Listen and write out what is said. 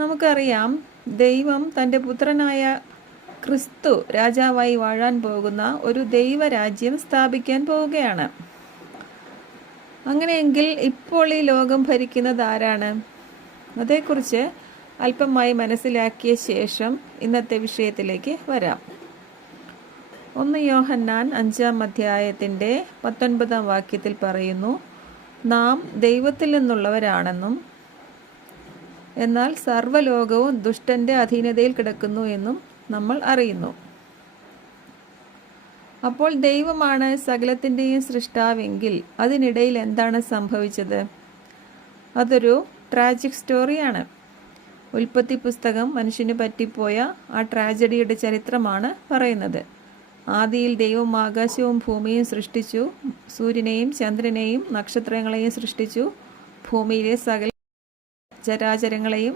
നമുക്കറിയാം, ദൈവം തൻ്റെ പുത്രനായ ക്രിസ്തു രാജാവായി വാഴാൻ പോകുന്ന ഒരു ദൈവരാജ്യം സ്ഥാപിക്കാൻ പോവുകയാണ്. അങ്ങനെയെങ്കിൽ ഇപ്പോൾ ഈ ലോകം ഭരിക്കുന്നത് ആരാണ്? അതേക്കുറിച്ച് അല്പമായി മനസ്സിലാക്കിയ ശേഷം ഇന്നത്തെ വിഷയത്തിലേക്ക് വരാം. 1 യോഹന്നാൻ 5-ാം അധ്യായത്തിൻ്റെ 19-ാം വാക്യത്തിൽ പറയുന്നു, നാം ദൈവത്തിൽ നിന്നുള്ളവരാണെന്നും എന്നാൽ സർവ്വലോകവും ദുഷ്ടൻ്റെ അധീനതയിൽ കിടക്കുന്നു എന്നും നമ്മൾ അറിയുന്നു. അപ്പോൾ ദൈവമാണ് സകലത്തിൻ്റെയും സൃഷ്ടാവെങ്കിൽ അതിനിടയിൽ എന്താണ് സംഭവിച്ചത്? അതൊരു ട്രാജിക് സ്റ്റോറിയാണ്. ഉൽപ്പത്തി പുസ്തകം മനുഷ്യന് പറ്റിപ്പോയ ആ ട്രാജഡിയുടെ ചരിത്രമാണ് പറയുന്നത്. ആദിയിൽ ദൈവം ആകാശവും ഭൂമിയും സൃഷ്ടിച്ചു, സൂര്യനെയും ചന്ദ്രനെയും നക്ഷത്രങ്ങളെയും സൃഷ്ടിച്ചു, ഭൂമിയിലെ സകല ചരാചരങ്ങളെയും